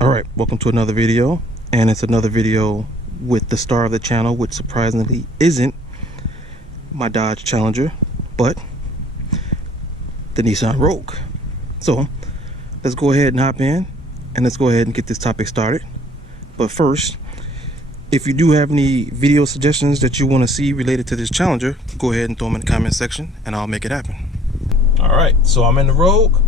Alright, welcome to another video, and it's another video with the star of the channel, which surprisingly isn't my Dodge Challenger, but the Nissan Rogue. So let's go ahead and hop in and let's go ahead and get this topic started. But first, if you do have any video suggestions that you want to see related to this Challenger, go ahead and throw them in the comment section and I'll make it happen. Alright, so I'm in the Rogue.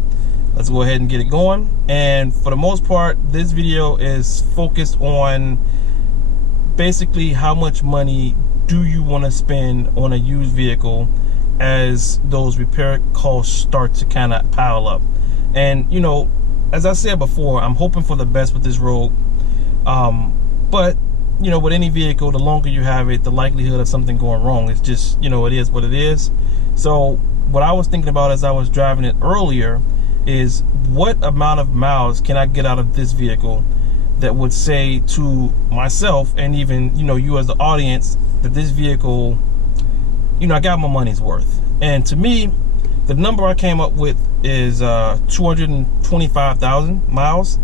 Let's go ahead and get it going. And for the most part, this video is focused on basically how much money do you want to spend on a used vehicle as those repair costs start to kind of pile up. And you know, as I said before, I'm hoping for the best with this Rogue, but you know, with any vehicle, the longer you have it, the likelihood of something going wrong is just, you know, it is what it is. So what I was thinking about as I was driving it earlier is what amount of miles can I get out of this vehicle that would say to myself and even, you know, you as the audience, that this vehicle, you know, I got my money's worth. And to me, the number I came up with is 225,000 miles.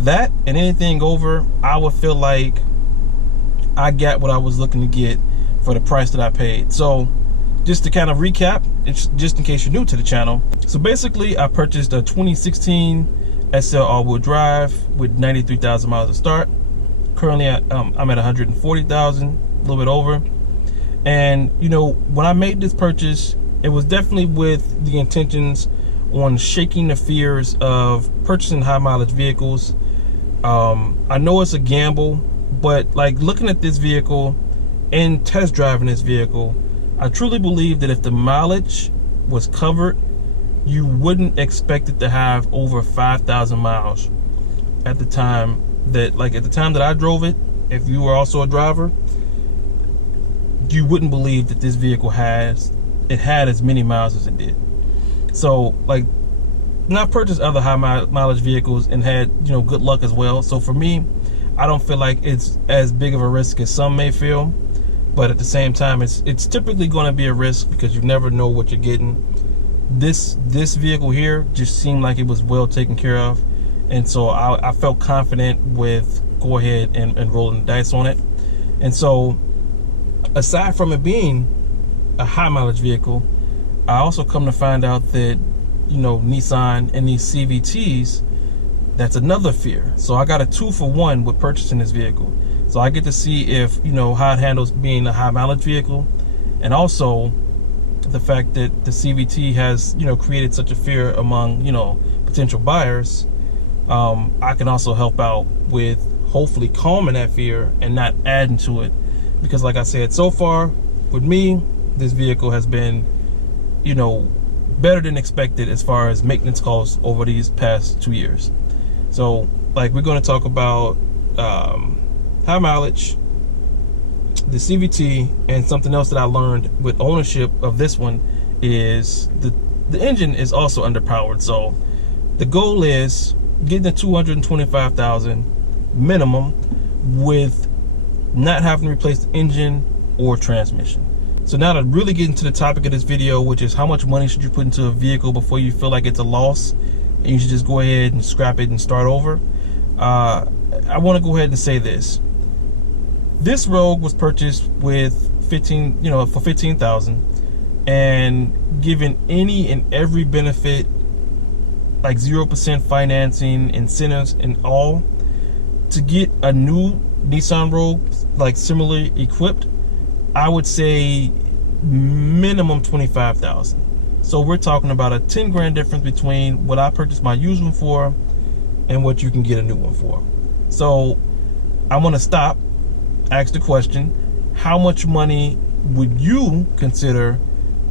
That and anything over, I would feel like I got what I was looking to get for the price that I paid. So just to kind of recap, it's just in case you're new to the channel. So basically, I purchased a 2016 SL all-wheel drive with 93,000 miles to start. Currently, I'm at 140,000, a little bit over. And you know, when I made this purchase, it was definitely with the intentions on shaking the fears of purchasing high mileage vehicles. I know it's a gamble, but like looking at this vehicle and test driving this vehicle, I truly believe that if the mileage was covered, you wouldn't expect it to have over 5,000 miles at the time that, at the time that I drove it. If you were also a driver, you wouldn't believe that this vehicle had as many miles as it did. So like, and I've purchased other high mileage vehicles and had, you know, good luck as well. So for me, I don't feel like it's as big of a risk as some may feel. But at the same time, it's typically going to be a risk because you never know what you're getting. This vehicle here just seemed like it was well taken care of, and so I felt confident with go ahead and rolling the dice on it. And so, aside from it being a high mileage vehicle, I also come to find out that, you know, Nissan and these CVTs, that's another fear. So I got a 2-for-1 with purchasing this vehicle. So I get to see if, you know, how it handles being a high mileage vehicle, and also the fact that the CVT has, you know, created such a fear among, you know, potential buyers. I can also help out with hopefully calming that fear and not adding to it, because like I said, so far with me, this vehicle has been, you know, better than expected as far as maintenance costs over these past 2 years. So like, we're going to talk about high mileage, the CVT, and something else that I learned with ownership of this one is the engine is also underpowered. So the goal is getting to 225,000 minimum with not having to replace the engine or transmission. So now to really get into the topic of this video, which is how much money should you put into a vehicle before you feel like it's a loss and you should just go ahead and scrap it and start over. I want to go ahead and say this. This Rogue was purchased with for 15,000, and given any and every benefit, like 0% financing, incentives, and all, to get a new Nissan Rogue like similarly equipped, I would say minimum 25,000. So we're talking about a 10 grand difference between what I purchased my used one for and what you can get a new one for. So I want to stop, ask the question, how much money would you consider,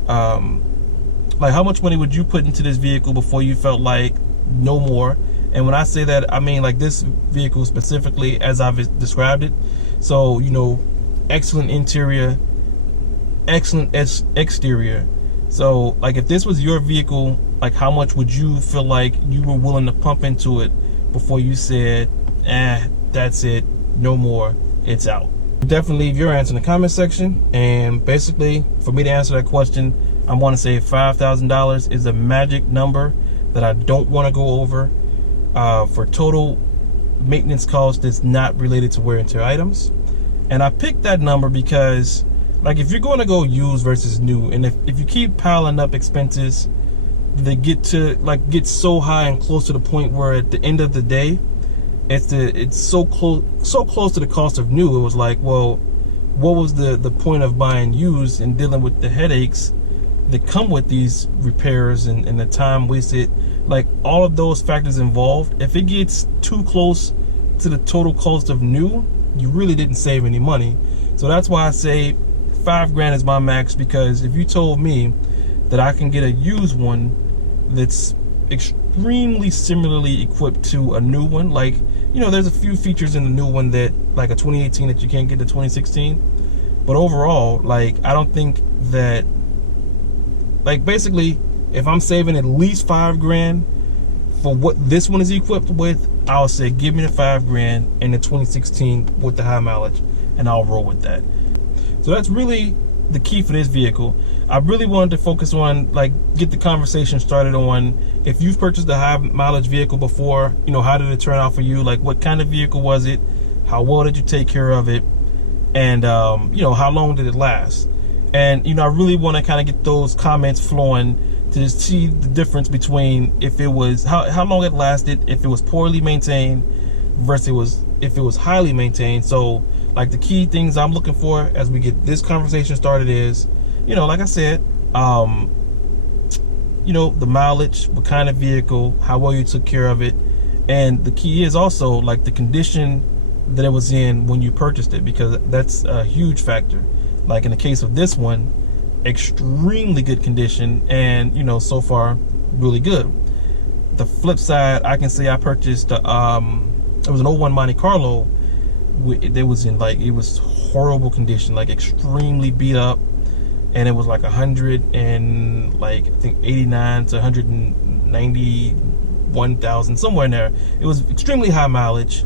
like how much money would you put into this vehicle before you felt like no more? And when I say that, I mean like this vehicle specifically as I've described it. So, you know, excellent interior, excellent exterior. So like, if this was your vehicle, like how much would you feel like you were willing to pump into it before you said, that's it, no more, it's out? Definitely leave your answer in the comment section. And basically, for me to answer that question, I want to say $5,000 is a magic number that I don't want to go over for total maintenance cost that's not related to wear and tear items. And I picked that number because, like, if you're going to go used versus new, and if you keep piling up expenses, they get so high and close to the point where at the end of the day, it's so close to the cost of new. It was like, well, what was the point of buying used and dealing with the headaches that come with these repairs and the time wasted, like all of those factors involved. If it gets too close to the total cost of new, you really didn't save any money. So that's why I say $5,000 is my max, because if you told me that I can get a used one that's extremely similarly equipped to a new one, like, you know, there's a few features in the new one that, like a 2018, that you can't get to 2016, but overall, like, I don't think that, like, basically, if I'm saving at least $5,000 for what this one is equipped with, I'll say give me the $5,000 and the 2016 with the high mileage, and I'll roll with that. So that's really the key for this vehicle. I really wanted to focus on, like, get the conversation started on, if you've purchased a high mileage vehicle before, you know, how did it turn out for you? Like, what kind of vehicle was it? How well did you take care of it? And you know, how long did it last? And, you know, I really want to kind of get those comments flowing to see the difference between if it was how long it lasted, if it was poorly maintained versus if it was highly maintained. So, like, the key things I'm looking for as we get this conversation started is, you know, like I said, you know, the mileage, what kind of vehicle, how well you took care of it, and the key is also, like, the condition that it was in when you purchased it, because that's a huge factor. Like in the case of this one, extremely good condition, and, you know, so far really good. The flip side, I can say I purchased it was an 01 Monte Carlo. It was in, like, it was horrible condition, like extremely beat up, and it was like 100 and, like, I think 89 to 191,000, somewhere in there. It was extremely high mileage,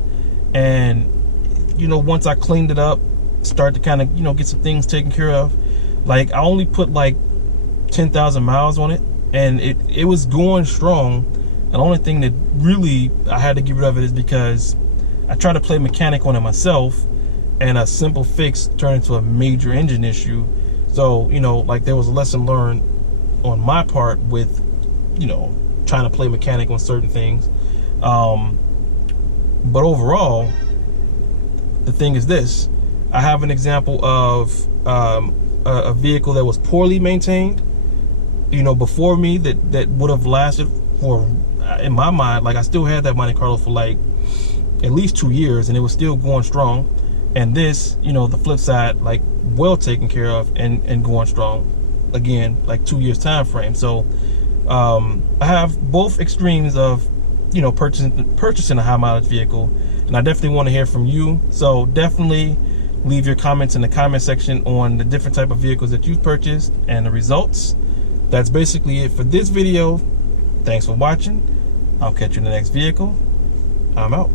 and, you know, once I cleaned it up, start to kind of, you know, get some things taken care of, like, I only put like 10,000 miles on it, and it was going strong. And the only thing that really I had to get rid of it is because I tried to play mechanic on it myself, and a simple fix turned into a major engine issue. So, you know, like, there was a lesson learned on my part with, you know, trying to play mechanic on certain things. But overall, the thing is this: I have an example of a vehicle that was poorly maintained, you know, before me, that would have lasted for, in my mind, like, I still had that Monte Carlo for like at least 2 years, and it was still going strong. And this, you know, the flip side, like, well taken care of and going strong, again, like 2 years time frame. So I have both extremes of, you know, purchasing a high mileage vehicle, and I definitely want to hear from you. So definitely leave your comments in the comment section on the different type of vehicles that you've purchased and the results. That's basically it for this video. Thanks for watching. I'll catch you in the next vehicle. I'm out.